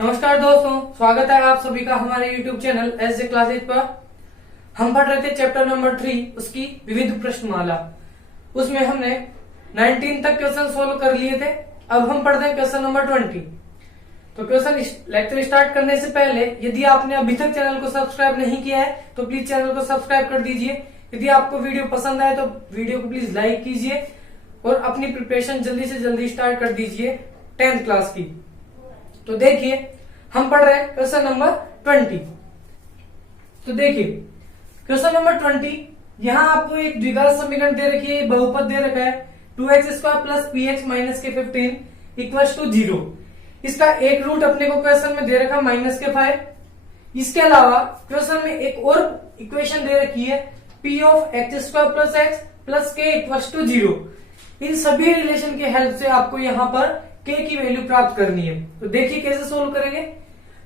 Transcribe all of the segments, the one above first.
नमस्कार दोस्तों, स्वागत है आप सभी का हमारे YouTube चैनल एस क्लासेज पर। हम पढ़ रहे थे चैप्टर नंबर 3 उसकी विविध प्रश्नमाला। उसमें हमने 19 तक क्वेश्चन सोल्व कर लिए थे। अब हम पढ़ते हैं क्वेश्चन नंबर 20। तो क्वेश्चन लेक्चर स्टार्ट करने से पहले यदि आपने अभी तक चैनल को सब्सक्राइब नहीं किया है तो प्लीज चैनल को सब्सक्राइब कर दीजिए। यदि आपको वीडियो पसंद आए तो वीडियो को प्लीज लाइक कीजिए और अपनी प्रिपरेशन जल्दी से जल्दी स्टार्ट कर दीजिए 10th क्लास की। तो देखिए हम पढ़ रहे हैं क्वेश्चन नंबर 20। तो देखिए क्वेश्चन नंबर 20, यहाँ आपको एक द्विघात समीकरण दे रखी है, बहुपद दे रखा है 2x² प्लस px माइनस के 15 इक्वल्स टू 0। इसका एक रूट अपने को क्वेश्चन में दे रखा माइनस के 5। इसके अलावा क्वेश्चन में एक और इक्वेशन दे रखी है p of x² plus x plus k equals to 0। इन सभी रिलेशन के हेल्प से आपको यहाँ पर k की वैल्यू प्राप्त करनी है। तो देखिए कैसे सोल्व करेंगे।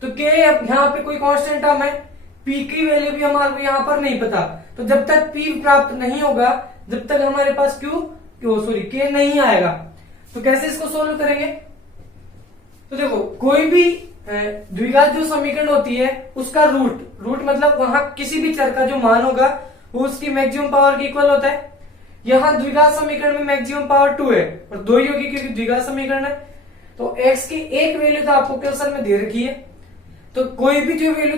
तो k यहाँ पे कोई कांस्टेंट टर्म है, p की वैल्यू भी हमारे को यहाँ पर नहीं पता। तो जब तक p प्राप्त नहीं होगा, जब तक हमारे पास k नहीं आएगा, तो कैसे इसको सोल्व करेंगे। तो देखो कोई भी द्विघात जो समीकरण होती है उसका रूट मतलब वहां किसी भी चर का जो मान होगा वो उसकी मैक्सिमम पावर के इक्वल होता है। यहाँ द्विघात समीकरण में मैक्सिमम पावर 2 है और 2 ही होगी क्योंकि द्विघात समीकरण है। तो x की एक वैल्यू तो आपको क्वेश्चन में दे रखी है। तो कोई भी जो वैल्यू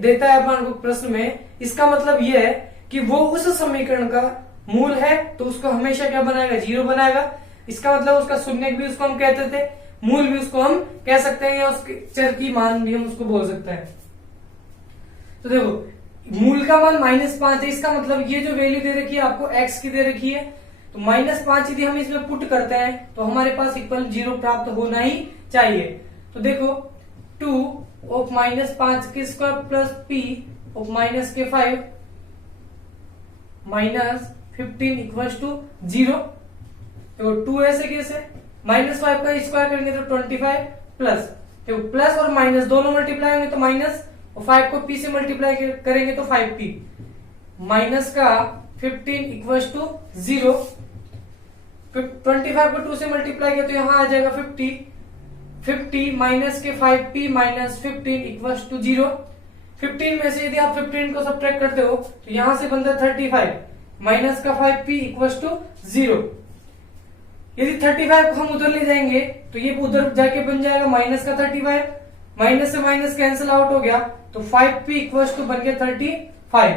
देता है अपन को प्रश्न में, इसका मतलब यह है कि वो उस समीकरण का मूल है, तो उसको हमेशा क्या बनाएगा, 0 बनाएगा। इसका मतलब उसका शून्य भी उसको हम कहते थे, मूल भी उसको हम कह सकते हैं, या उसके चर की मान भी हम उसको बोल सकते हैं। तो देखो मूल का मान -5 है, इसका मतलब ये जो वैल्यू दे रखी है आपको x की दे रखी है, तो -5 यदि हम इसमें पुट करते हैं तो हमारे पास इक्वल 0 प्राप्त होना ही चाहिए। तो देखो 2 ऑफ -5 के square plus p of -5 -15 equals to 0। देखो 2 ऐसे कैसे, -5 का स्क्वायर करेंगे तो 25 प्लस, देखो प्लस और माइनस दोनों मल्टीप्लाई होंगे तो माइनस, और 5 को p से मल्टीप्लाई करेंगे तो 5p माइनस का 15 इक्वल्स टू 0। 25 को 2 से मल्टीप्लाई किया तो यहाँ आ जाएगा 50 माइनस के 5p माइनस 15 इक्वल्स टू 0। 15 में से यदि आप 15 को सब्ट्रैक्ट करते हो तो यहां से बनता है 35 माइनस का 5p इक्वल्स टू 0। यदि 35 को हम उधर ले जाएंगे तो ये उधर जाके बन जाएगा माइनस का 35, माइनस से माइनस कैंसिल आउट हो गया तो 5p इक्वल्स टू बन गया 35।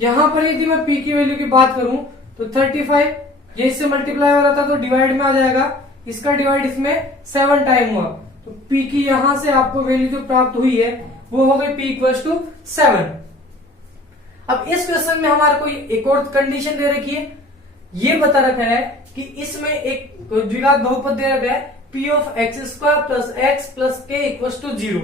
यहां पर यदि मैं p की वैल्यू की बात करूं तो 35 ये इससे मल्टीप्लाई हो रहा था तो डिवाइड में आ जाएगा, इसका डिवाइड इसमें 7 टाइम हुआ, तो p की यहां से आपको वैल्यू जो प्राप्त हुई है वो हो गई p इक्वल्स टू 7। अब इस क्वेश्चन में हमारे को एक और कंडीशन दे रखी है, ये बता रखा है कि इसमें एक द्विघात बहुपद दे रखा है p of x² plus x plus k equals to 0।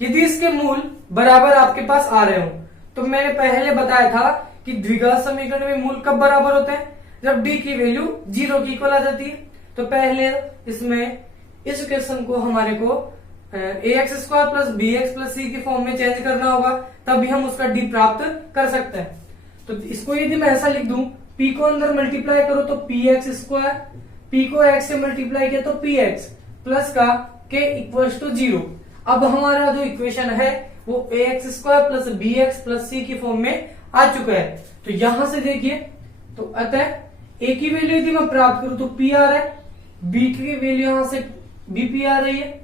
यदि इसके मूल बराबर आपके पास आ रहे हो, तो मैंने पहले बताया था कि द्विघात समीकरण में मूल कब बराबर होते हैं, जब d की वैल्यू 0 की इक्वल आ जाती है। तो पहले इसमें इस इक्वेशन को हमारे को ax² plus bx plus c की फॉर्म में चेंज करना होगा, तभी हम उसका d प्राप्त कर सकते हैं। तो इसको यदि मैं ऐसा लिख दूं, p को अंदर मल्टीप्लाई करो तो px², p को x से मल्टीप्लाई किया तो px प्लस का k इक्वल्स टू 0। अब हमारा जो इक्वेशन है वो ax² plus bx plus c की फॉर्म में आ चुका है। तो यहां से देखिए, तो अतः a की वैल्यू यदि मैं प्राप्त करूं तो p आ रहा है, b की वैल्यू यहां से bp आ रही है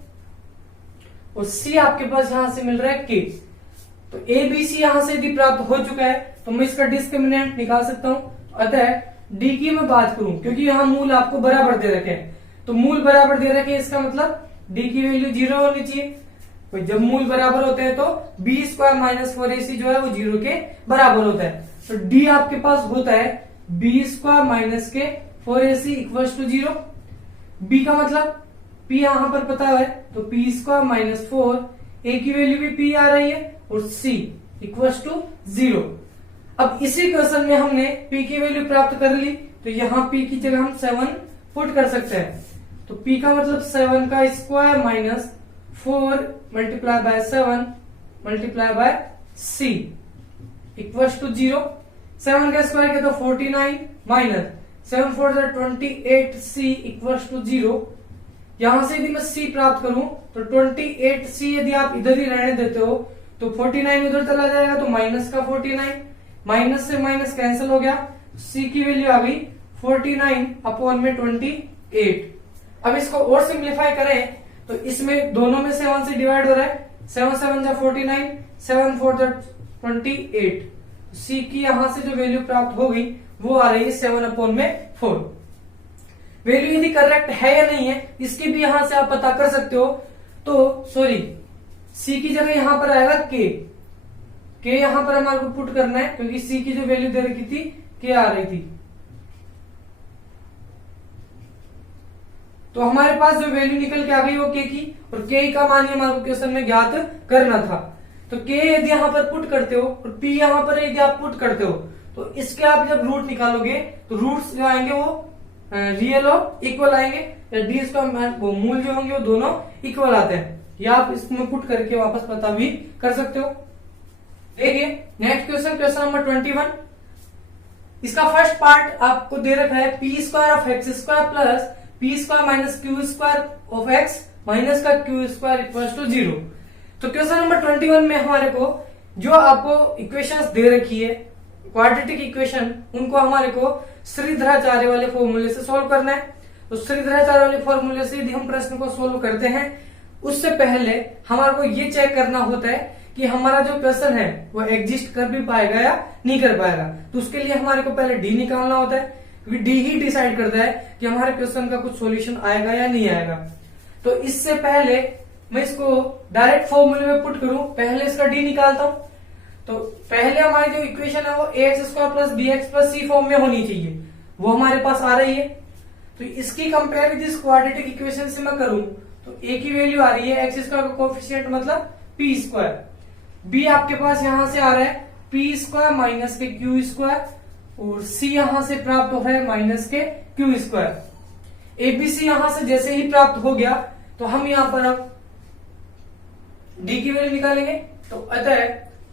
और c आपके पास यहां से मिल रहा है k। तो a b c यहां से यदि प्राप्त हो चुका है तो मैं इसका डिस्क्रिमिनेंट निकाल सकता हूं। अतः d की मैं बात करूं, क्योंकि यहाँ मूल आपको बराबर दे रखे हैं, तो मूल बराबर दे रखे हैं, इसका मतलब d की वैल्यू 0 होनी चाहिए। तो जब मूल बराबर होते हैं तो b² माइनस 4ac जो है वो 0 के बराबर होता है। तो d आपके पास होता है b² माइनस के 4ac इक्वल्स टू 0। b का मतलब p यहां पर पता है तो p² माइनस 4, a की वैल्यू भी p आ रही है और c इक्वल्स टू 0। अब इसी क्वेश्चन में हमने p की वैल्यू प्राप्त कर ली, तो यहाँ p की जगह हम 7 पुट कर सकते हैं। तो p का मतलब 7 का square minus 4 multiply by 7 multiply by c equals to 0। 7 का स्क्वायर किया तो 49 माइनस 7 4 28 c इक्वल्स टू 0। यहां से यदि मैं c प्राप्त करूं तो 28c यदि आप इधर ही रहने देते हो तो 49 उधर चला जाएगा, तो माइनस का 49, माइनस से माइनस कैंसिल हो गया, c की वैल्यू आ गई 49 अपॉन में 28। अब इसको और सिंप्लीफाई करें तो इसमें दोनों में 7 से डिवाइड हो रहा है, 7 7 जा 49, 7 4 जा 28। c की यहां से जो वैल्यू प्राप्त होगी वो आ रही है 7 अपॉन में 4। वैल्यू यदि करेक्ट है या नहीं है इसकी भी यहां से आप पता कर सकते हो। तो सॉरी, c की जगह यहां पर आएगा k यहां पर हमारे को पुट करना है क्योंकि c की जो वैल्यू दे रखी थी k आ रही थी। तो हमारे पास जो वैल्यू निकल के आ गई वो k की, और k का मान हमारे को क्वेश्चन में ज्ञात करना था। तो k यदि यहां पर पुट करते हो और p यहां पर यदि आप पुट करते हो तो इसके आप जब रूट निकालोगे तो रूट्स जो आएंगे वो रियल और इक्वल आएंगे, या डी का वो मूल जो होंगे वो दोनों इक्वल आते हैं। या आप इसमें पुट करके वापस पता भी कर सकते हो। देखिए नेक्स्ट क्वेश्चन, क्वेश्चन नंबर 21। इसका फर्स्ट पार्ट आपको दे रखा है P square of x square plus P square minus Q square of x minus का क्यू स्क्वायर इक्वल टू 0। तो क्वेश्चन नंबर 21 में हमारे को जो आपको इक्वेशंस दे रखी है क्वाड्रेटिक इक्वेशन, उनको हमारे को श्रीधराचार्य वाले फॉर्मूले से सॉल्व करना है। तो श्रीधराचार्य वाले फॉर्मूले से यदि हम प्रश्न को सॉल्व करते हैं उससे पहले हमारे को ये चेक करना होता है कि हमारा जो क्वेश्चन है वो एग्जिस्ट कर भी पाएगा या नहीं कर पाएगा। तो उसके लिए हमारे को पहले डी निकालना होता है, क्योंकि डी ही डिसाइड करता है कि हमारे क्वेश्चन का कुछ सॉल्यूशन आएगा या नहीं आएगा। तो इससे पहले मैं इसको डायरेक्ट फॉर्मूले में पुट करूं, पहले इसका डी निकालता हूं। तो पहले हमारी जो इक्वेशन है वो ax square plus B X plus C form में होनी चाहिए, वो हमारे पास आ रही है। तो इसकी कंपेयर विद इस क्वाड्रेटिक इक्वेशन से मैं करूं तो a की वैल्यू आ रही है एक्स स्क्वायर का कोफिशिएंट मतलब p स्क्वायर, b आपके पास यहां से आ रहा है p स्क्वायर माइनस के क्यू स्क्वायर, और c यहां से प्राप्त हो रहा है माइनस के क्यू स्क्वायर। एबीसी यहां से जैसे ही प्राप्त हो गया तो हम यहां पर अब d की वैल्यू निकालेंगे। तो अतः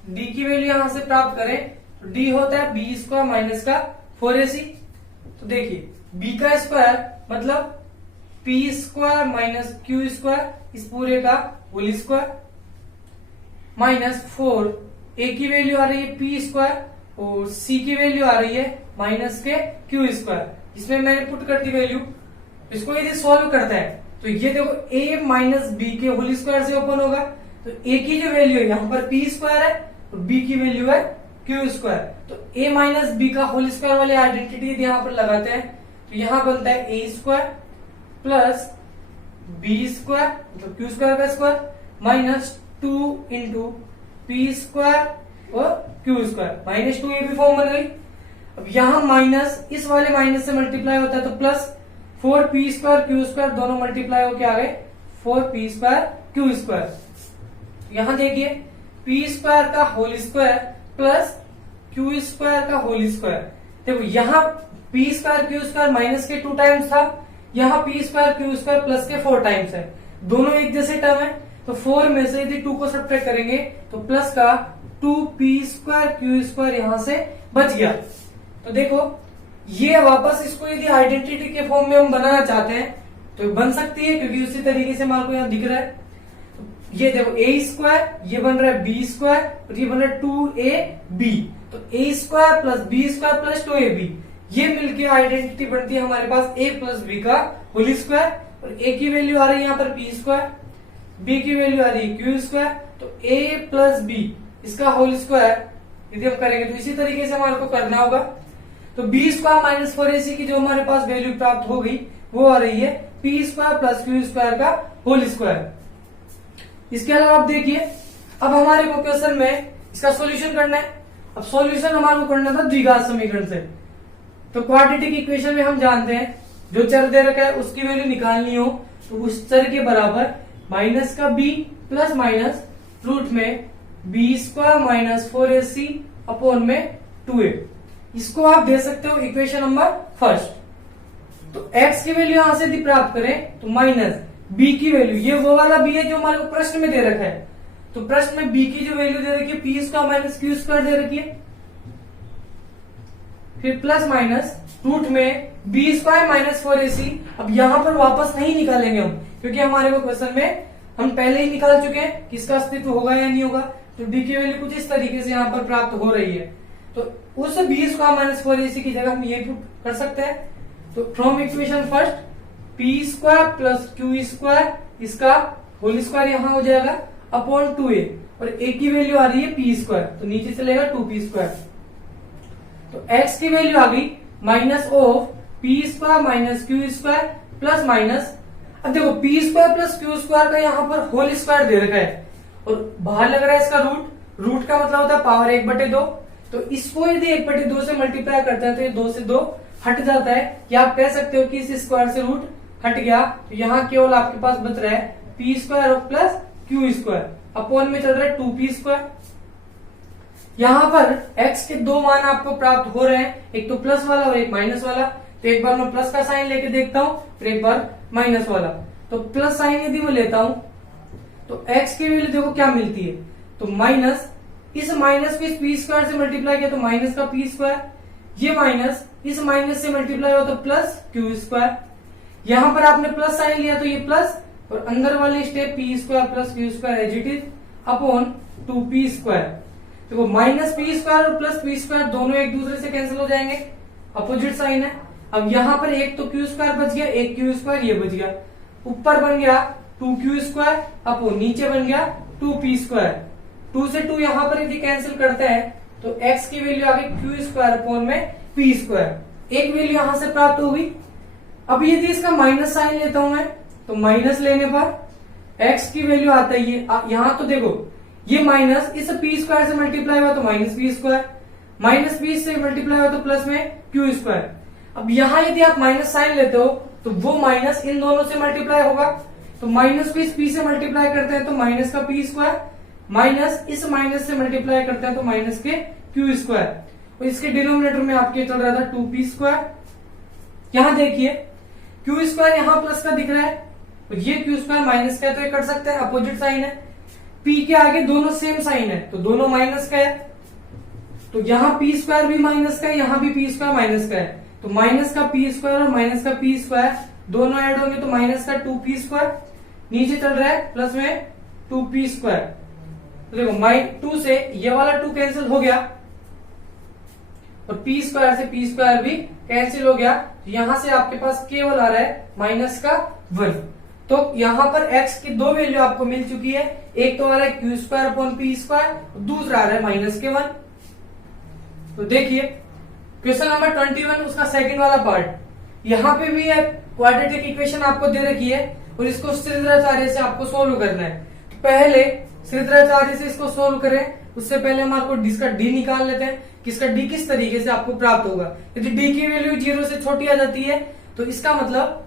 d की वैल्यू यहां से प्राप्त करें तो d होता है बी स्क्वायर माइनस का 4ac। तो देखिए b का स्क्वायर मतलब p square minus Q square इस पूरे का होल स्क्वायर माइनस 4, a की वैल्यू आ रही है p स्क्वायर और c की वैल्यू आ रही है माइनस के क्यू स्क्वायर। इसमें मैंने पुट कर दी वैल्यू। इसको यदि सॉल्व करता है तो ये देखो a माइनस बी के होल स्क्वायर से ओपन होगा। तो a की जो वैल्यू है यहाँ पर p स्क्वायर है और b की वैल्यू है क्यू स्क्वायर। तो a माइनस बी का होल स्क्वायर वाली आइडेंटिटी यदि यहाँ पर लगाते हैं तो यहाँ बनता है a square plus B square मतलब क्यू स्क्वायर का square minus 2 into P square और क्यू स्क्वायर माइनस 2 ये भी फॉर्म बन गई। अब यहाँ माइनस इस वाले माइनस से मल्टीप्लाई होता है तो plus 4p square Q square दोनों मल्टीप्लाई होके आ गए 4p स्क्वायर क्यू स्क्वायर। यहाँ देखिए p स्क्वायर का whole square plus Q square का होल स्क्वायर। देखो यहाँ p square Q square minus के 2 टाइम्स था, यहाँ p square Q square plus के 4 टाइम्स है, दोनों एक जैसे टर्म है। तो 4 में से यदि 2 को सब्ट्रैक्ट करेंगे तो प्लस का 2p स्क्वायर क्यू स्क्वायर यहां से बच गया। तो देखो ये वापस इसको यदि आइडेंटिटी के फॉर्म में हम बनाना चाहते हैं तो बन सकती है, क्योंकि उसी तरीके से हमारे को यहाँ दिख रहा है। तो ये देखो a स्क्वायर ये बन रहा है b स्क्वायर और ये बन रहा है 2ab। तो a square plus b square plus 2ab ये मिलके आइडेंटिटी बनती है हमारे पास a प्लस b का होल स्क्वायर। और a की वैल्यू आ रही है यहाँ पर p स्क्वायर, b की वैल्यू आ रही है क्यू स्क्वायर। तो a प्लस b इसका होल स्क्वायर यदि हम करेंगे तो इसी तरीके से हमारे को करना होगा। तो b स्क्वायर माइनस 4ac की जो हमारे पास वैल्यू प्राप्त हो गई वो आ रही है p square plus Q square का होल स्क्वायर। इसके अलावा आप देखिए अब हमारे को क्वेश्चन में इसका सॉल्यूशन करना है। अब सॉल्यूशन हमारे को करना था द्विघात समीकरण से। तो क्वाड्रेटिक इक्वेशन में हम जानते हैं जो चर दे रखा है उसकी वैल्यू निकालनी हो तो उस चर के बराबर माइनस का b प्लस माइनस रूट में b square minus 4ac upon में 2a। इसको आप दे सकते हो इक्वेशन नंबर फर्स्ट। तो x की वैल्यू यहां से यदि प्राप्त करें तो माइनस b की वैल्यू, ये वो वाला b है जो हमारे को प्रश्न में दे रखा है। तो प्रश्न में b की जो वैल्यू दे रखी है p square minus Q square दे रखी है, फिर प्लस माइनस रूट में b स्क्वायर माइनस 4ac। अब यहां पर वापस नहीं निकालेंगे हम, क्योंकि हमारे को क्वेश्चन में हम पहले ही निकाल चुके हैं कि इसका अस्तित्व होगा या नहीं होगा। तो डी की वैल्यू कुछ इस तरीके से यहाँ पर प्राप्त हो रही है। तो उस बी स्क्वायर माइनस 4ac की जगह हम ये पुट कर सकते हैं। तो from equation first P square plus Q square, इसका होल स्क्वायर यहाँ हो जाएगा अपॉन 2a, और a की वैल्यू आ रही है पी स्क्वायर, तो नीचे चलेगा 2p स्क्वायर। तो x की वैल्यू आ गई minus of P square minus Q square plus minus, अब देखो P square plus Q square का यहाँ पर होल स्क्वायर दे रखा है और बाहर लग रहा है इसका रूट, रूट का मतलब होता है पावर 1/2। तो इसको यदि 1/2 से मल्टीप्लाई करते हैं तो ये 2 से 2 हट जाता है, या आप कह सकते हो कि इस स्क्वायर से रूट हट गया। तो यहाँ केवल आपके पास बच रहा है P square plus Q square, upon में चल रहा है 2p स्क्वायर। यहाँ पर x के दो मान आपको प्राप्त हो रहे हैं, एक तो प्लस वाला और एक माइनस वाला। तो एक बार मैं प्लस का साइन लेके देखता हूँ, फिर एक बार माइनस वाला। तो प्लस साइन यदि मैं लेता हूं तो x की वैल्यू देखो क्या मिलती है, तो माइनस, इस माइनस को इस पी स्क्वायर से मल्टीप्लाई किया तो माइनस का पी स्क्वायर, ये माइनस इस माइनस से मल्टीप्लाई हुआ तो प्लस क्यू स्क्वायर। यहां पर आपने प्लस साइन लिया तो ये प्लस, और अंदर वाली step P square plus Q square as it is upon 2p square. देखो माइनस पी स्क्वायर और प्लस पी स्क्वायर दोनों एक दूसरे से कैंसिल हो जाएंगे, अपोजिट साइन है। अब यहाँ पर एक तो क्यू स्क्वायर बच गया, एक क्यू स्क्वायर ये बच गया, ऊपर बन गया 2q स्क्वायर अपॉन नीचे बन गया 2p स्क्वायर। 2 से 2 यहाँ पर यदि कैंसिल करते हैं तो x की वैल्यू आ गई क्यू स्क्वायर अपॉन में p स्क्वायर, एक वैल्यू यहां से प्राप्त होगी। अब यदि इसका माइनस साइन लेता हूं मैं, तो माइनस लेने पर x की वैल्यू आता है ये यहाँ, तो देखो ये माइनस इस p स्क्वायर से मल्टीप्लाई हुआ तो minus p square, minus p से मल्टीप्लाई हुआ तो प्लस में क्यू स्क्वायर। अब यहाँ यदि आप माइनस साइन लेते हो तो वो माइनस इन दोनों से मल्टीप्लाई होगा, तो माइनस को इस p से मल्टीप्लाई करते हैं तो माइनस का p स्क्वायर, माइनस इस माइनस से मल्टीप्लाई करते हैं तो माइनस के क्यू स्क्वायर, और इसके डिनोमिनेटर में आपके चल रहा था 2p स्क्वायर। यहां देखिए क्यू स्क्वायर यहाँ प्लस का दिख रहा है, तो ये क्यू स्क्वायर माइनस का है तो ये कर सकते हैं, अपोजिट साइन है। p के आगे दोनों सेम साइन है तो दोनों माइनस का है, तो यहाँ p स्क्वायर भी माइनस का है, यहाँ भी p स्क्वायर माइनस का है, तो माइनस का p स्क्वायर और माइनस का p स्क्वायर दोनों ऐड होंगे तो माइनस का 2p स्क्वायर, नीचे चल रहा है प्लस में 2p स्क्वायर। तो देखो 2 से ये वाला 2 कैंसिल हो गया और p स्क्वायर से p स्क्वायर भी कैंसिल हो गया, तो यहां से आपके पास केवल आ रहा है माइनस का 1। तो यहां पर x की दो वैल्यू आपको मिल चुकी है, एक तो आ रहा है Q square upon p square, दूसरा आ रहा है माइनस के 1। तो देखिए क्वेश्चन नंबर 21 उसका सेकंड वाला पार्ट, यहाँ पे भी क्वाड्रेटिक इक्वेशन आपको दे रखी है और इसको श्रीधराचार्य से आपको सोल्व करना है। तो पहले श्रीधराचार्य से इसको सोल्व करें, उससे पहले हम आपको इसका डी निकाल लेते हैं कि इसका डी किस तरीके से आपको प्राप्त होगा। यदि डी की वैल्यू 0 से छोटी आ जाती है तो इसका मतलब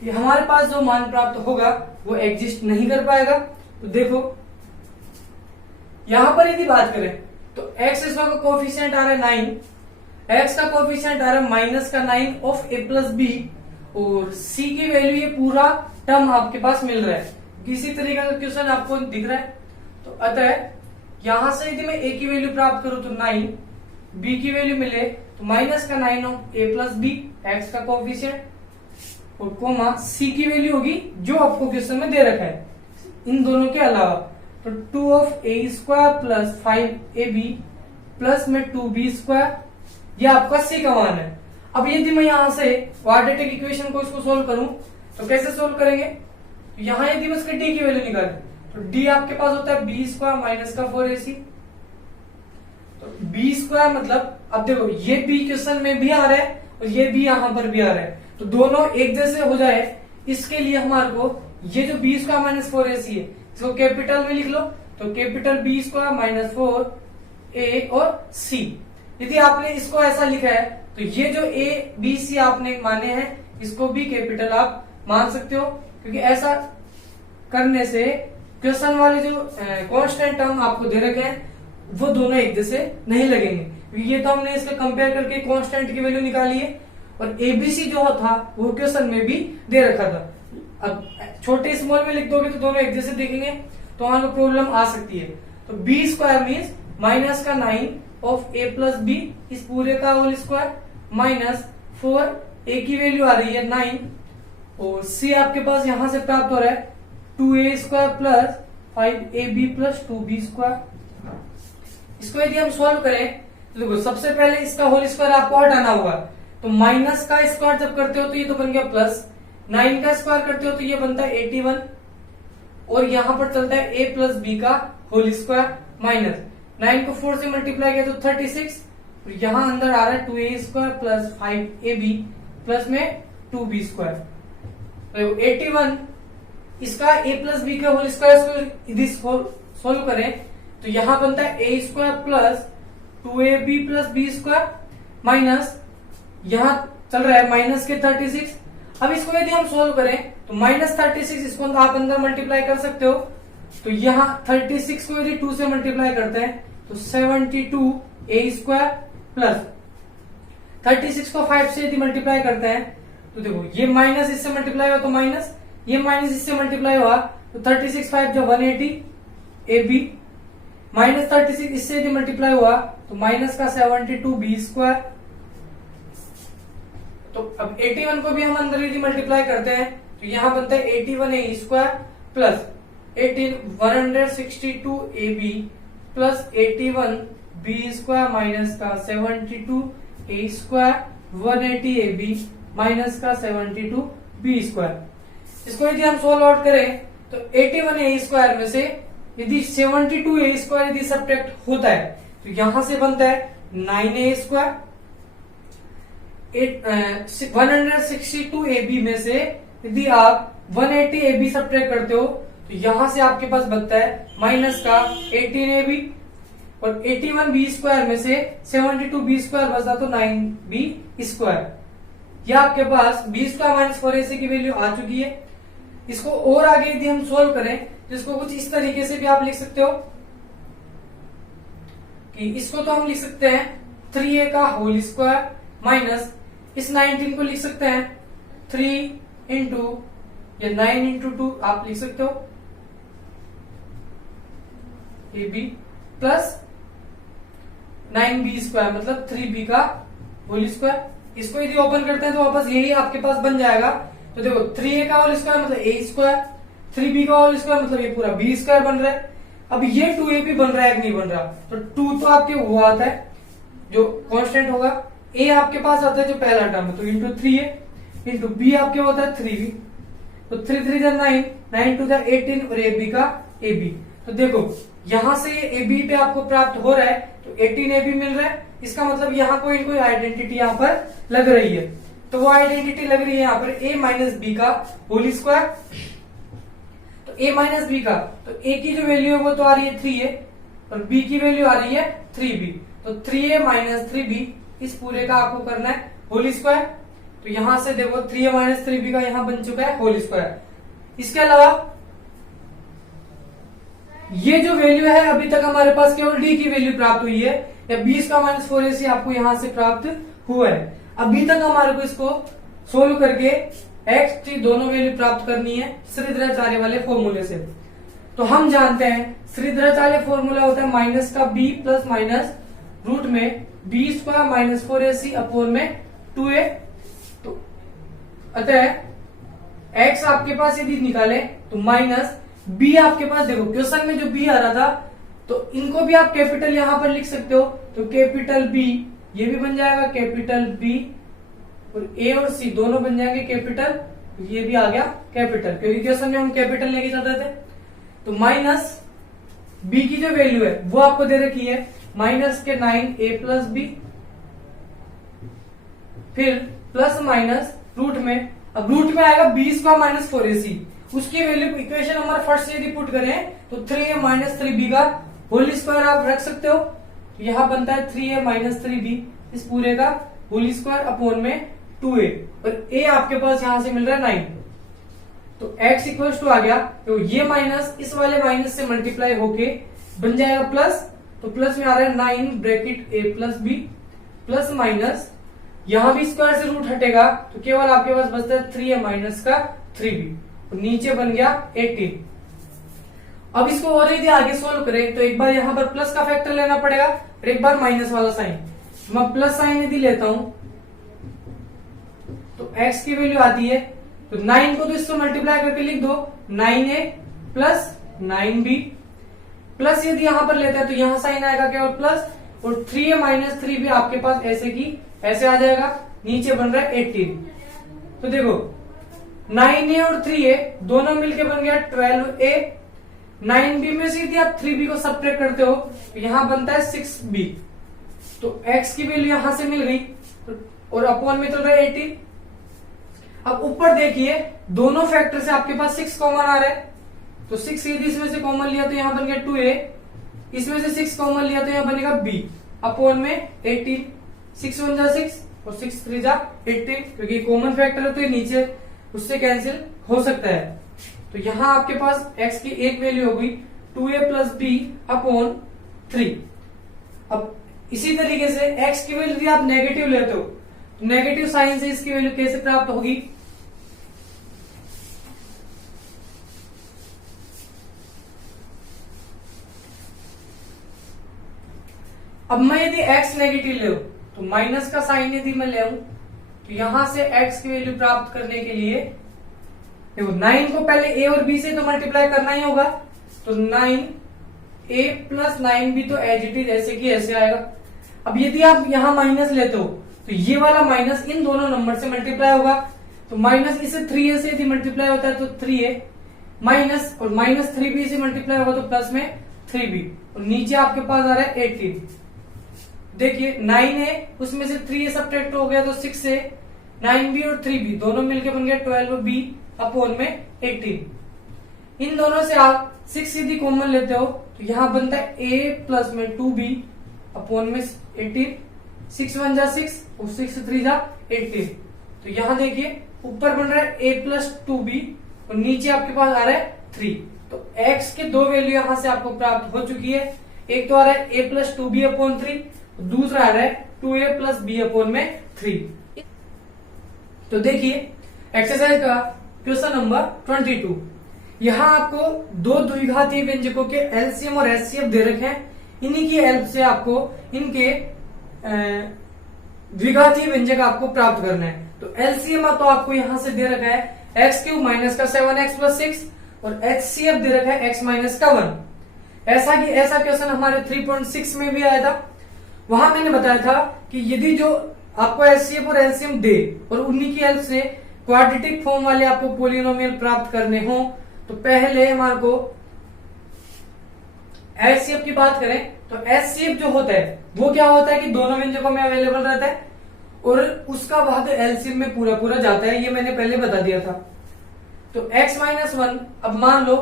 कि हमारे पास जो मान प्राप्त होगा वो एग्जिस्ट नहीं कर पाएगा। तो देखो यहां पर यदि बात करें तो एक्स इसका कोफिशिएंट आ रहा है 9, x का कोफिशिएंट आ रहा है माइनस का 9 ऑफ a प्लस बी, और c की वैल्यू ये पूरा टर्म आपके पास मिल रहा है। किसी तरीके का क्वेश्चन आपको दिख रहा है, तो अतः यहां से यदि मैं a की वैल्यू प्राप्त करूं तो 9, b की वैल्यू मिले तो माइनस का 9 of a plus B x का कोफिशिएंट, और कोमा c की वैल्यू होगी जो आपको क्वेश्चन में दे रखा है इन दोनों के अलावा, तो 2 of a square plus 5ab plus में 2b स्क्वायर, ये आपका सी का मान है। अब यदि मैं यहां से क्वाड्रेटिक इक्वेशन को इसको सोल्व करूं तो कैसे सोल्व करेंगे, तो यहां यदि मैं इसके डी की वैल्यू निकालूं तो डी आपके पास होता है बी स्क्वायर माइनस का 4ac। तो बी स्क्वायर मतलब अब देखो ये बी क्वेश्चन में भी आ रहा है और ये भी यहां पर भी आ रहा है, तो दोनों एक जैसे हो जाए इसके लिए हमारे को ये जो बी स्क्वायर माइनस 4ac है इसको कैपिटल में लिख लो, तो capital B square minus 4a और c। यदि आपने इसको ऐसा लिखा है तो ये जो a b c आपने माने हैं इसको भी कैपिटल आप मान सकते हो, क्योंकि ऐसा करने से क्वेश्चन वाले जो कांस्टेंट टर्म आपको दे रखे हैं वो दोनों एक जैसे नहीं लगेंगे। ये तो हमने इसका कंपेयर करके कांस्टेंट की वैल्यू निकाली है, और एबीसी जो था वो क्वेश्चन में भी दे रखा था। अब छोटे स्मॉल में लिख दोगे तो दोनों एक जैसे दिखेंगे, तो वहां पर प्रॉब्लम आ सकती है। तो बी स्क्वायर मीन्स माइनस का 9 ऑफ a प्लस बी, इस पूरे का होल स्क्वायर, माइनस 4 a की वैल्यू आ रही है 9 और c आपके पास यहां से प्राप्त हो रहा है 2a² plus 5ab plus 2b²। इसको यदि हम सॉल्व करें तो देखो सबसे पहले इसका होल स्क्वायर आपको हटाना होगा, तो माइनस का स्क्वायर जब करते हो तो ये तो बन गया प्लस, 9 का स्क्वायर करते हो तो ये बनता है 81, और यहां पर चलता है a प्लस बी का होल स्क्वायर माइनस 9 को 4 से मल्टीप्लाई किया तो 36, और यहां अंदर आ रहा है 2a² प्लस 5ab प्लस में 2b²। तो 81 इसका a प्लस बी का होल स्क्वायर यदि सोल्व करें तो यहां बनता है a² plus 2ab plus b² minus यहां चल रहा है माइनस के 36। अब इसको यदि हम सोल्व करें तो माइनस 36 इसको आप अंदर मल्टीप्लाई कर सकते हो, तो यहां 36 को यदि 2 से मल्टीप्लाई करते हैं तो 72a² प्लस 36 को 5 से यदि मल्टीप्लाई करते हैं तो देखो ये माइनस इससे मल्टीप्लाई हुआ तो माइनस, ये माइनस इससे मल्टीप्लाई हुआ तो 36 5 जो 180 ab माइनस 36 इससे यदि मल्टीप्लाई हुआ तो माइनस का 72b²। तो अब 81 को भी हम अंदर यदि मल्टीप्लाई करते हैं तो यहां बनता है 81a² plus 162ab plus 81b² minus का 72a² 180ab माइनस का 72b²। इसको यदि हम सोल्व आउट करें तो 81a² में से यदि 72a² यदि सब्ट्रैक्ट होता है तो यहां से बनता है 9a²। 162ab में से यदि आप 180ab सब्ट्रैक्ट करते हो तो यहां से आपके पास बनता है माइनस का 18ab, और 81b² में से 72b² बचता तो 9b²। यह आपके पास b² माइनस 4ac की वैल्यू आ चुकी है। इसको और आगे यदि हम सोल्व करें तो इसको कुछ इस तरीके से भी आप लिख सकते हो कि इसको तो हम लिख सकते हैं 3a का होल स्क्वायर माइनस इस 19 को लिख सकते हैं 3 इंटू या 9 इंटू 2 आप लिख सकते हो ab प्लस 9b² मतलब 3b का होल स्क्वायर। इसको यदि ओपन करते हैं तो वापस यही आपके पास बन जाएगा। तो देखो 3a का होल स्क्वायर मतलब a², 3b का होल स्क्वायर मतलब ये पूरा b² बन रहा है। अब ये 2ab बन रहा है कि नहीं बन रहा, तो 2 तो आपके वो आता है जो कांस्टेंट होगा, a आपके पास आता है जो पहला टर्म है तो इंटू 3a इंटू b आपके होता है 3b, तो 3 3 9 9 2 18 और ab का ab। तो देखो यहां से ये ab पे आपको प्राप्त हो रहा है तो 18ab मिल रहा है, इसका मतलब यहाँ कोई आइडेंटिटी यहाँ पर लग रही है। तो वो आइडेंटिटी लग रही है यहाँ पर a माइनस बी का होल स्क्वायर। तो a माइनस बी का तो a की जो वैल्यू है वो तो आ रही है 3a और b की वैल्यू आ रही है 3b, तो 3a माइनस 3b इस पूरे का आपको करना है होल स्क्वायर। तो यहां से देखो 3a माइनस 3b का यहां बन चुका है होल स्क्वायर। इसके अलावा ये जो वैल्यू है अभी तक हमारे पास केवल d की वैल्यू प्राप्त हुई है, या 20 का माइनस 4ac आपको यहां से प्राप्त हुआ है। अभी तक हमारे को इसको सोल्व करके x की दोनों वैल्यू प्राप्त करनी है श्रीधराचार्य वाले फॉर्मूले से। तो हम जानते हैं श्रीधराचार्य फॉर्मूला होता है माइनस का b प्लस माइनस रूट में b² माइनस 4ac अपॉन में 2a। तो अतः x आपके पास यदि निकाले तो माइनस b आपके पास, देखो क्वेश्चन में जो b आ रहा था तो इनको भी आप कैपिटल यहां पर लिख सकते हो, तो कैपिटल B ये भी बन जाएगा कैपिटल B, और A और C दोनों बन जाएंगे कैपिटल, ये भी आ गया कैपिटल क्योंकि क्वेश्चन में हम कैपिटल लेके चलते थे। तो माइनस B की जो वैल्यू है वो आपको दे रखी है माइनस के 9a प्लस b, फिर प्लस माइनस रूट में, अब रूट में आएगा b² माइनस 4ac, उसकी वैल्यू इक्वेशन नंबर फर्स्ट से यदि पुट करें तो 3a माइनस 3b का होल स्क्वायर आप रख सकते हो। तो यहां बनता है 3a माइनस 3b इस पूरे का होल स्क्वायर अपॉन में 2a, और a आपके पास यहां से मिल रहा है 9, तो x इक्वल टू आ गया, तो ये माइनस इस वाले माइनस से मल्टीप्लाई होके बन जाएगा प्लस, तो प्लस में आ रहा है 9 bracket a plus b plus minus, यहां भी स्क्वायर से रूट हटेगा तो केवल आपके पास बचता है 3a माइनस का 3b, नीचे बन गया 18। अब इसको और यदि आगे सोल्व करें तो एक बार यहां पर प्लस का फैक्टर लेना पड़ेगा और एक बार माइनस वाला साइन। मैं प्लस साइन यदि लेता हूं तो x की वैल्यू आती है तो 9 को तो इससे मल्टीप्लाई करके लिख दो, 9a प्लस 9b प्लस यदि यहां पर लेते हैं तो यहां साइन आएगा केवल प्लस, और 3a माइनस 3b आपके पास ऐसे की ऐसे आ जाएगा, नीचे बन रहा है 18। तो देखो 9a और 3a दोनों मिलके बन गया 12a, 9b में से यदि आप 3b को सब्ट्रैक्ट करते हो तो यहां बनता है 6b, तो x की वैल्यू यहां से मिल गई और अपॉन में चल रहा है 18। अब ऊपर देखिए दोनों फैक्टर से आपके पास 6 कॉमन आ रहा है, तो 6 यदि इसमें से कॉमन लिया तो यहां बन गया 2a, इसमें से 6 कॉमन लिया तो यहां बनेगा b अपॉन में 18, 6 1 जा 6 और 6 3 जा 18, क्योंकि कॉमन फैक्टर है तो ये नीचे उससे कैंसिल हो सकता है। तो यहां आपके पास x की एक वैल्यू होगी 2a प्लस b अपॉन 3। अब इसी तरीके से x की वैल्यू यदि आप नेगेटिव लेते हो तो नेगेटिव साइन से इसकी वैल्यू कैसे प्राप्त होगी, अब मैं यदि x नेगेटिव ले तो माइनस का साइन यदि मैं ले तो यहां से x की वैल्यू प्राप्त करने के लिए देखो 9 को पहले a और b से तो मल्टीप्लाई करना ही होगा, तो 9a प्लस 9b तो एज इट इज ऐसे की ऐसे आएगा। अब यदि आप यहां माइनस लेते हो तो ये वाला माइनस इन दोनों नंबर से मल्टीप्लाई होगा, तो माइनस इसे 3a से यदि मल्टीप्लाई होता है तो 3a माइनस और माइनस 3b से मल्टीप्लाई होगा तो प्लस में 3b, और नीचे आपके पास आ रहा है 18। देखिए 9 है उसमें से 3a सब्ट्रैक्ट हो गया तो 6a, 9b और 3b दोनों मिलकर बन गया 12b अपॉन में 18। इन दोनों से आप 6 यदि कॉमन लेते हो तो यहां बनता है a प्लस में 2b अपॉन में 18, 6 1 जा 6 और 6 3 जा 18। तो यहां देखिए ऊपर बन रहा है a प्लस 2b और नीचे आपके पास आ रहा है 3। तो x के दो वैल्यू यहां से आपको प्राप्त हो चुकी है, एक तो आ रहा है a प्लस 2b अपॉन 3, दूसरा आ रहा है 2a प्लस b अपॉन में 3। तो देखिए एक्सरसाइज का क्वेश्चन नंबर 22, यहां आपको दो द्विघातीय व्यंजकों के एलसीएम और एचसीएफ दे रखे हैं, इन्हीं की हेल्प से आपको इनके द्विघातीय व्यंजक आपको प्राप्त करना है। तो एलसीएम तो आपको यहां से दे रखा है एक्स क्यूब माइनस का 7x प्लस 6 और एचसीएफ दे रखा है x माइनस का 1। ऐसा क्वेश्चन हमारे 3.6 में भी आया था, वहां मैंने बताया था कि यदि जो आपको एचसीएफ और एलसीएम दे और उन्हीं की हेल्प से क्वाड्रेटिक फॉर्म वाले आपको पोलिनोमियल प्राप्त करने हो तो पहले हमारे को एचसीएफ की बात करें तो एचसीएफ जो होता है वो क्या होता है कि दोनों व्यंजकों में अवेलेबल रहता है और उसका भाग एलसीएम में पूरा पूरा जाता है, ये मैंने पहले बता दिया था। तो x माइनस 1, अब मान लो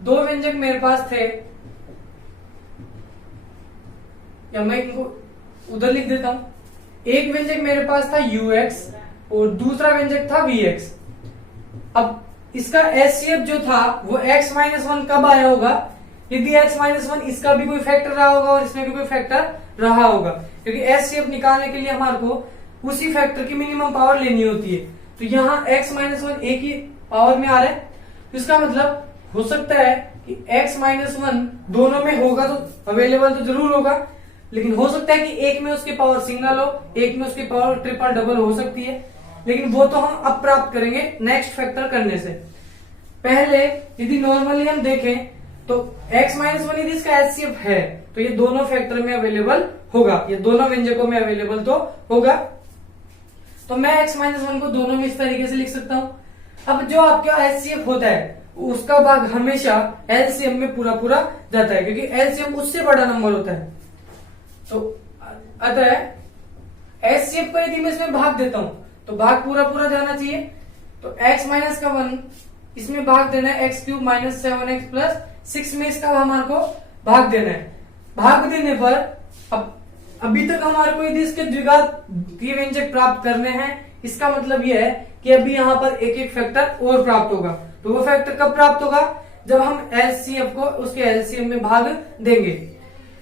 दो व्यंजक मेरे पास थे, या मैं इनको उधर लिख देता हूं, एक व्यंजक मेरे पास था ux और दूसरा व्यंजक था vx। अब इसका एचसीएफ जो था वो x माइनस 1 कब आया होगा, यदि x माइनस 1 इसका भी कोई फैक्टर रहा होगा और इसमें भी कोई फैक्टर रहा होगा, क्योंकि एचसीएफ निकालने के लिए हमारे को उसी फैक्टर की मिनिमम पावर लेनी होती है। तो यहाँ x माइनस 1 एक ही पावर में आ रहा है, तो इसका मतलब हो सकता है कि x माइनस 1 दोनों में होगा तो अवेलेबल तो जरूर होगा, लेकिन हो सकता है कि एक में उसकी पावर सिंगल हो, एक में उसकी पावर ट्रिपल डबल हो सकती है, लेकिन वो तो हम अब प्राप्त करेंगे नेक्स्ट फैक्टर करने से पहले। यदि नॉर्मली हम देखें तो x माइनस 1 यदि इसका एचसीएफ है तो ये दोनों फैक्टर में अवेलेबल होगा, ये दोनों व्यंजकों में अवेलेबल तो होगा। तो मैं x माइनस 1 को दोनों में इस तरीके से लिख सकता हूं। अब जो आपका एचसीएफ होता है उसका भाग हमेशा एलसीएम में पूरा पूरा जाता है, क्योंकि एलसीएम उससे बड़ा नंबर होता है। तो अतः एचसीएफ को यदि मैं इसमें भाग देता हूं तो भाग पूरा पूरा जाना चाहिए। तो x माइनस का 1 इसमें भाग देना है x cube minus 7x plus 6 में इसका हमारे को भाग देना है। भाग देने पर अब अभी तक हमारे को यदि इसके द्विघातीय व्यंजक प्राप्त करने हैं, इसका मतलब यह है कि अभी यहाँ पर एक एक फैक्टर और प्राप्त होगा। तो वो फैक्टर कब प्राप्त होगा, जब हम एचसीएफ को उसके एलसीएम में भाग देंगे।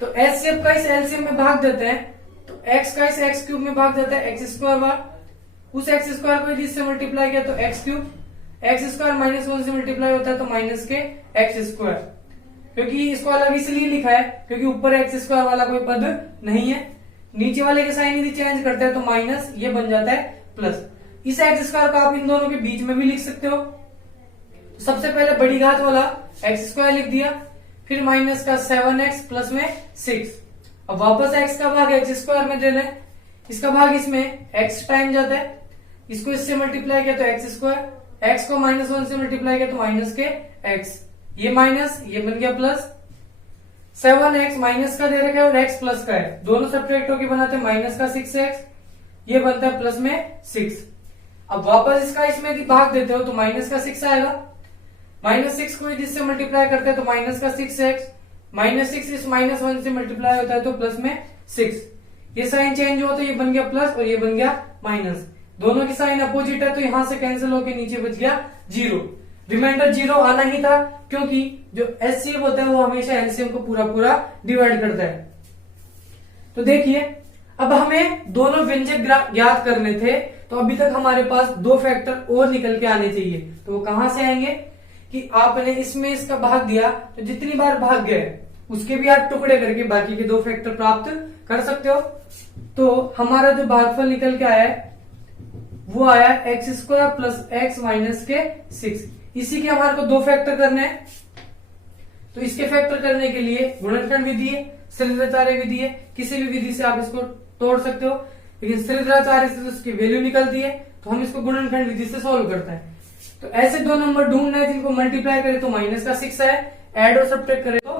तो एचसीएफ का इस एलसीएम में भाग देते हैं तो x का इस x क्यूब में भाग देता है x स्क्वायर बार, उस x स्क्वायर को यदि इससे मल्टीप्लाई किया तो x cube, x square minus 1 से मल्टीप्लाई होता है तो माइनस के x स्क्वायर, क्योंकि इसको अलग इसलिए लिखा है क्योंकि ऊपर x स्क्वायर वाला कोई पद नहीं है। नीचे वाले के साइन यदि चेंज करते हैं तो माइनस ये बन जाता है प्लस। इस एक्स स्क्वायर को आप इन दोनों के बीच में भी लिख सकते हो। तो सबसे पहले बड़ी घात वाला एक्स स्क्वायर लिख दिया, फिर माइनस का 7x प्लस में 6। अब वापस x का भाग एक्स स्क्वायर में दे रहे हैं, इसका भाग इसमें x टाइम जाता है, इसको इससे मल्टीप्लाई किया तो एक्स स्क्वायर, x को -1 से मल्टीप्लाई किया तो माइनस के x, ये माइनस ये बन गया प्लस। 7x माइनस का दे रखा है और x प्लस का है, दोनों सब्ट्रैक्ट होकर बनाते हैं माइनस का 6x, ये बनता है प्लस में 6। अब वापस इसका इसमें भाग देते हो तो माइनस का 6 आएगा, -6 को यदि इससे मल्टीप्लाई करते हैं तो माइनस का 6x, -6 इस -1 से मल्टीप्लाई होता है तो प्लस में 6। ये साइन चेंज हुआ तो ये बन गया प्लस और ये बन गया माइनस, दोनों की साइन अपोजिट है तो यहां से कैंसिल होकर नीचे बच गया 0। रिमाइंडर 0 आना ही था क्योंकि जो एचसीएफ होता है वो हमेशा एलसीएम को पूरा पूरा डिवाइड करता है। तो देखिए अब हमें दोनों व्यंजक ज्ञात करने थे, तो अभी तक हमारे पास 2 फैक्टर और निकल के आने चाहिए। तो वो कहां से आएंगे कि आपने इसमें इसका भाग दिया तो जितनी बार भाग गए उसके भी आप टुकड़े करके बाकी के 2 फैक्टर प्राप्त कर सकते हो। तो हमारा जो भागफल निकल के आया है वो आया x square plus x minus के 6। इसी के हमारे को 2 फैक्टर करने हैं, तो इसके फैक्टर करने के लिए गुणनखंड विधि है, सरिद्राचार्य विधि है, किसी भी विधि से आप इसको तोड़ सकते हो, लेकिन सरिद्राचार्य से उसकी वैल्यू निकलती है तो हम इसको गुणनखंड विधि से सॉल्व करते हैं। तो ऐसे 2 नंबर ढूंढना है जिनको मल्टीप्लाई करें तो माइनस का 6 आए, ऐड और सब्ट्रैक्ट करें तो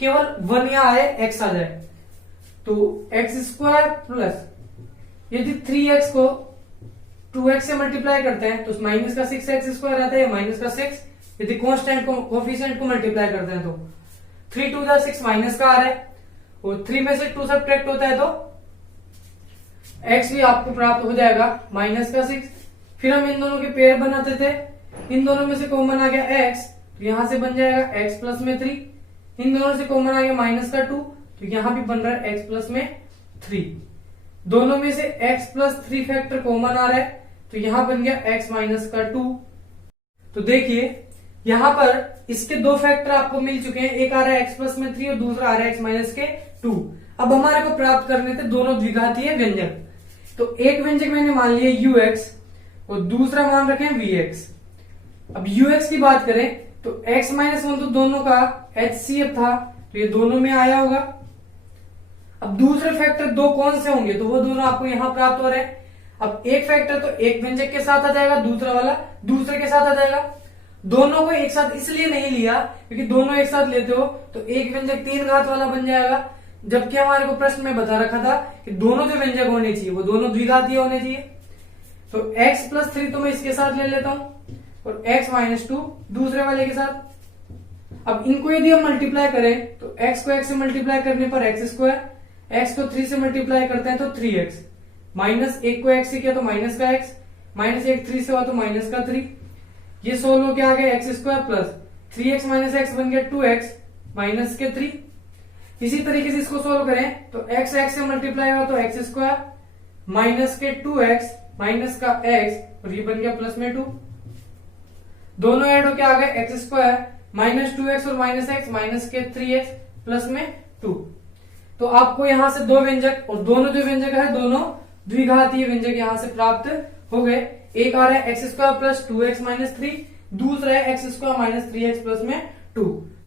केवल 1 या आए x आ जाए। तो एक्स स्क्वायर प्लस यदि 3x को 2x से मल्टीप्लाई करते हैं तो माइनस का 6x स्क्वायर आता है, माइनस का 6। यदि कॉन्स्टेंट को कोफिशिएंट को मल्टीप्लाई करते हैं तो 3 2 6 माइनस का आ रहा है और 3 में से 2 सब्ट्रैक्ट होता है तो x भी आपको प्राप्त हो जाएगा माइनस का 6। फिर हम इन दोनों के पेयर बनाते थे, इन दोनों में से कॉमन आ गया x तो यहां से बन जाएगा x प्लस में 3, इन दोनों से कॉमन आ गया माइनस का 2 तो यहां भी बन रहा है x प्लस में 3। दोनों में से x प्लस 3 फैक्टर कॉमन आ रहा है तो यहां बन गया x माइनस का 2। तो देखिए यहां पर इसके 2 फैक्टर आपको मिल चुके हैं, एक आ रहा है x प्लस में 3 और दूसरा आ रहा है x माइनस के 2। अब हमारे को प्राप्त करने थे दोनों द्विघातीय व्यंजक। तो एक व्यंजक मैंने मान लिया ux और दूसरा मान रखे vx। अब ux की बात करें तो x माइनस 1 तो दोनों का HCF था तो ये दोनों में आया होगा। अब दूसरे फैक्टर 2 कौन से होंगे तो वो दोनों आपको यहां प्राप्त हो रहे हैं। अब एक फैक्टर तो एक व्यंजक के साथ आ जाएगा, दूसरा वाला दूसरे के साथ आ जाएगा। दोनों को एक साथ इसलिए नहीं लिया क्योंकि दोनों एक साथ लेते हो तो एक व्यंजक 3 घात वाला बन जाएगा, जबकि हमारे को प्रश्न में बता रखा था कि दोनों जो व्यंजक होने चाहिए वो दोनों द्विघातीय होने चाहिए। तो x प्लस 3 तो मैं इसके साथ ले लेता हूं और x माइनस 2 दूसरे वाले के साथ। अब इनको यदि हम मल्टीप्लाई करें तो x को x से मल्टीप्लाई करने पर x स्क्वायर, x को 3 से मल्टीप्लाई करते हैं तो 3x, माइनस 1 को x से किया तो माइनस का x, माइनस 1 3 से हुआ तो माइनस का 3। ये सोल्व हो गया आ गया x square plus 3x minus x बन गया 2x माइनस के 3। इसी तरीके से इसको सोल्व करें तो x से मल्टीप्लाई हुआ तो एक्स स्क्वायर माइनस के 2x माइनस का x और ये बन गया प्लस में 2। दोनों ऐड होकर आ गए एक्स स्क्वायर माइनस 2x और माइनस x माइनस के 3x प्लस में 2। तो आपको यहां से 2 व्यंजक और दोनों जो व्यंजक है दोनों द्विघातीय व्यंजक यहां से प्राप्त हो गए। एक आ रहा है x square plus 2x minus 3, दूसरा है x square minus 3x plus में 2।